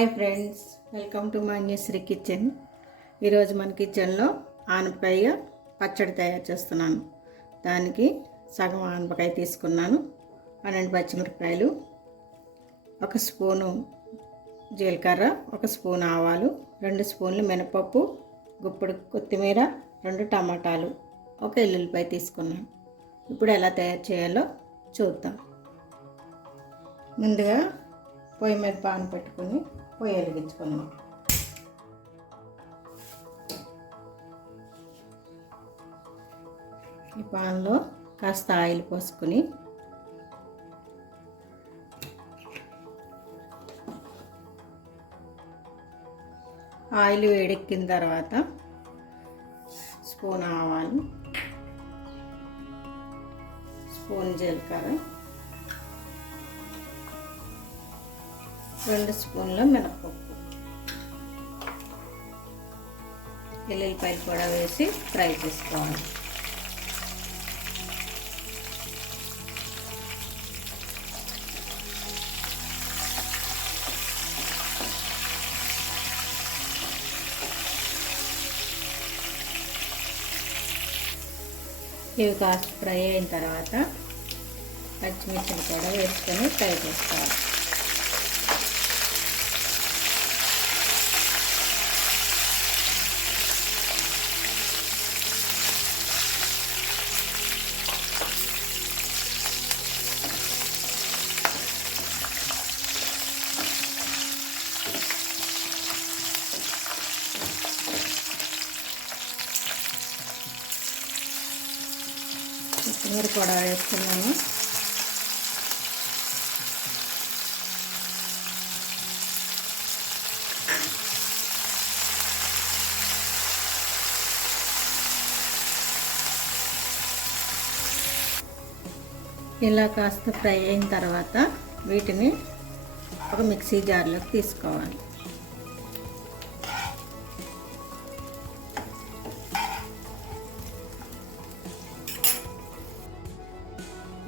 Hi friends, welcome to Manyashri kitchen. ఈరోజు మన కిచెన్లో ఆనపకాయ పచ్చడి తయారు చేస్తున్నాను. దానికి సగం ఆనపకాయ తీసుకున్నాను, 12 పచ్చిమిరపకాయలు, 1 స్పూను జీలకర్ర, 1 స్పూన్ ఆవాలు, 2 స్పూన్లు మినపప్పు, గుప్పెడు కొత్తిమీర, 2 టమాటాలు, 1 ఎల్లుల్లిపాయ తీసుకున్నాను. ఇప్పుడు ఎలా తయారు చేయాలో చూద్దాం. ముందుగా పొయ్యి మీద పాన్ పెట్టుకొని పొయ్యి వెలిగించుకుందాం. ఈ పాన్లో కాస్త ఆయిల్ పోసుకొని ఆయిల్ వేడెక్కిన తర్వాత స్పూన్ ఆవాలు, స్పూన్ జీలకర్ర, 2 స్పూన్ల మినపప్పు, ఎల్లుల్లిపాయలు కూడా వేసి ఫ్రై చేసుకోవాలి. ఇవి కాస్త ఫ్రై అయిన తర్వాత పచ్చిమిర్చిని కూడా వేసుకొని ఫ్రై చేసుకోవాలి. కొత్తిమీర కూడా వేస్తున్నాను. ఇలా కాస్త ఫ్రై అయిన తర్వాత వీటిని ఒక మిక్సీ జార్లోకి తీసుకోవాలి.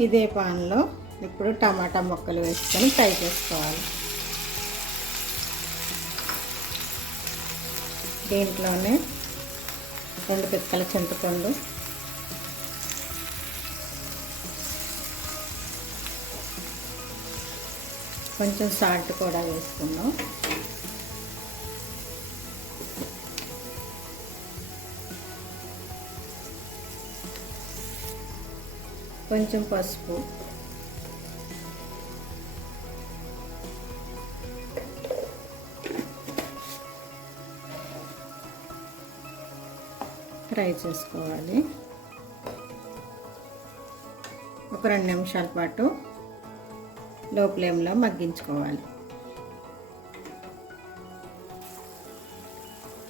ఇదే పాన్లో ఇప్పుడు టమాటా ముక్కలు వేసుకొని ఫ్రై చేసుకోవాలి. దీంట్లోనే 2 పిక్కల చింతపండు, కొంచెం సాల్ట్ కూడా వేసుకుందాం. కొంచెం పసుపు, ఫ్రై చేసుకోవాలి. ఒక 2 నిమిషాల పాటు లో ఫ్లేమ్లో మగ్గించుకోవాలి.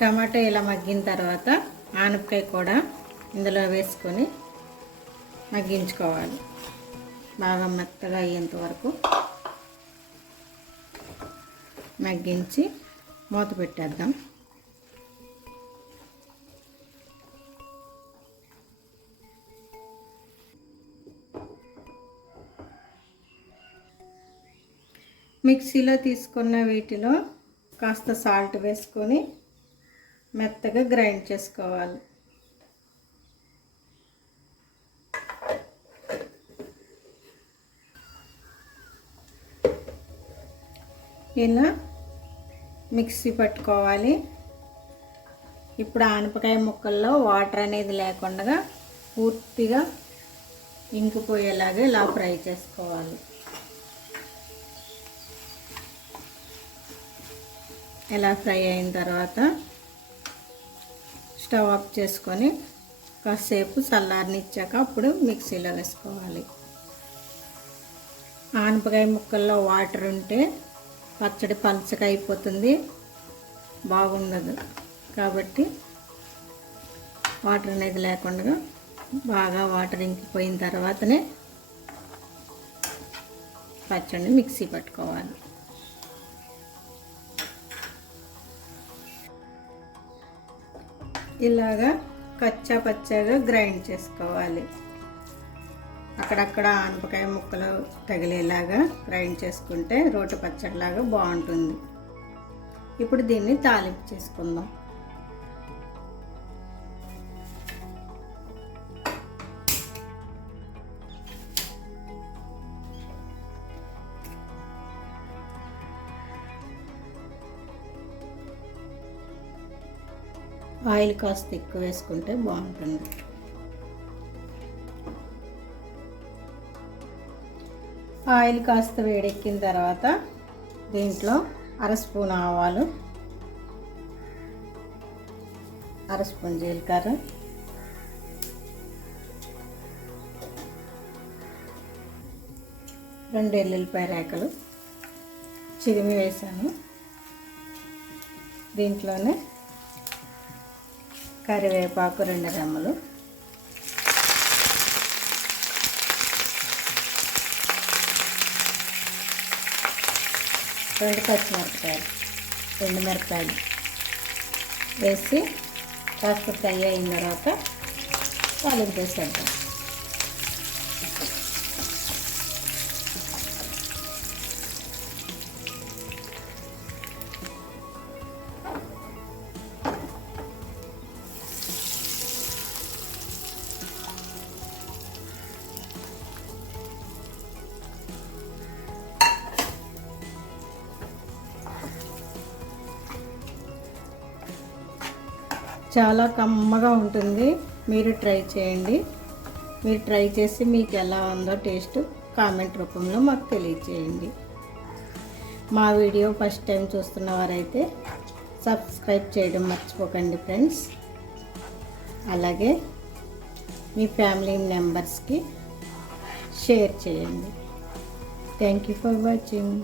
టమాటా ఇలా మగ్గిన తర్వాత ఆనపకాయ కూడా ఇందులో వేసుకొని మగ్గించుకోవాలి. బాగా మెత్తగా అయ్యేంత వరకు మగ్గించి మూత పెట్టేద్దాం. మిక్సీలో తీసుకున్న వీటిలో కాస్త సాల్ట్ వేసుకొని మెత్తగా గ్రైండ్ చేసుకోవాలి. ఇలా మిక్సీ పట్టుకోవాలి. ఇప్పుడు ఆనపకాయ ముక్కల్లో వాటర్ అనేది లేకుండా పూర్తిగా ఇంకిపోయేలాగా ఇలా ఫ్రై చేసుకోవాలి. ఇలా ఫ్రై అయిన తర్వాత స్టవ్ ఆఫ్ చేసుకొని కాసేపు చల్లారనిచ్చాక అప్పుడు మిక్సీలో వేసుకోవాలి. ఆనపకాయ ముక్కల్లో వాటర్ ఉంటే పచ్చడి పలచగా అయిపోతుంది, బాగుండదు. కాబట్టి వాటర్ అనేది లేకుండా బాగా వాటర్ ఇంకిపోయిన తర్వాతనే పచ్చడిని మిక్సీ పట్టుకోవాలి. ఇలాగా కచ్చా పచ్చగా గ్రైండ్ చేసుకోవాలి. అక్కడక్కడ ఆనపకాయ ముక్కలు తగిలేలాగా గ్రైండ్ చేసుకుంటే రోటి పచ్చడిలాగా బాగుంటుంది. ఇప్పుడు దీన్ని తాలింపు చేసుకుందాం. ఆయిల్ కాస్త ఎక్కువ వేసుకుంటే బాగుంటుంది. ఆయిల్ కాస్త వేడెక్కిన తర్వాత దీంట్లో 1/2 స్పూన్ ఆవాలు, 1/2 స్పూన్ జీలకర్ర, 2 ఎల్లుల్లిపాయ రేకలు చిరిమి వేసాను. దీంట్లోనే కరివేపాకు 2 రెమ్మలు, 2 పచ్చిమిరపకాయలు, 2 మిరపకాయలు వేసి కాస్త ఫ్రై అయిన తర్వాత తాలింపు వేసేద్దాం. చాలా కమ్మగా ఉంటుంది. మీరు ట్రై చేయండి. మీరు ట్రై చేసి మీకు ఎలా ఉందో టేస్ట్ కామెంట్ రూపంలో మాకు తెలియచేయండి. మా వీడియో ఫస్ట్ టైం చూస్తున్న వారైతే సబ్స్క్రైబ్ చేయడం మర్చిపోకండి ఫ్రెండ్స్. అలాగే మీ ఫ్యామిలీ మెంబర్స్కి షేర్ చేయండి. Thank you for watching.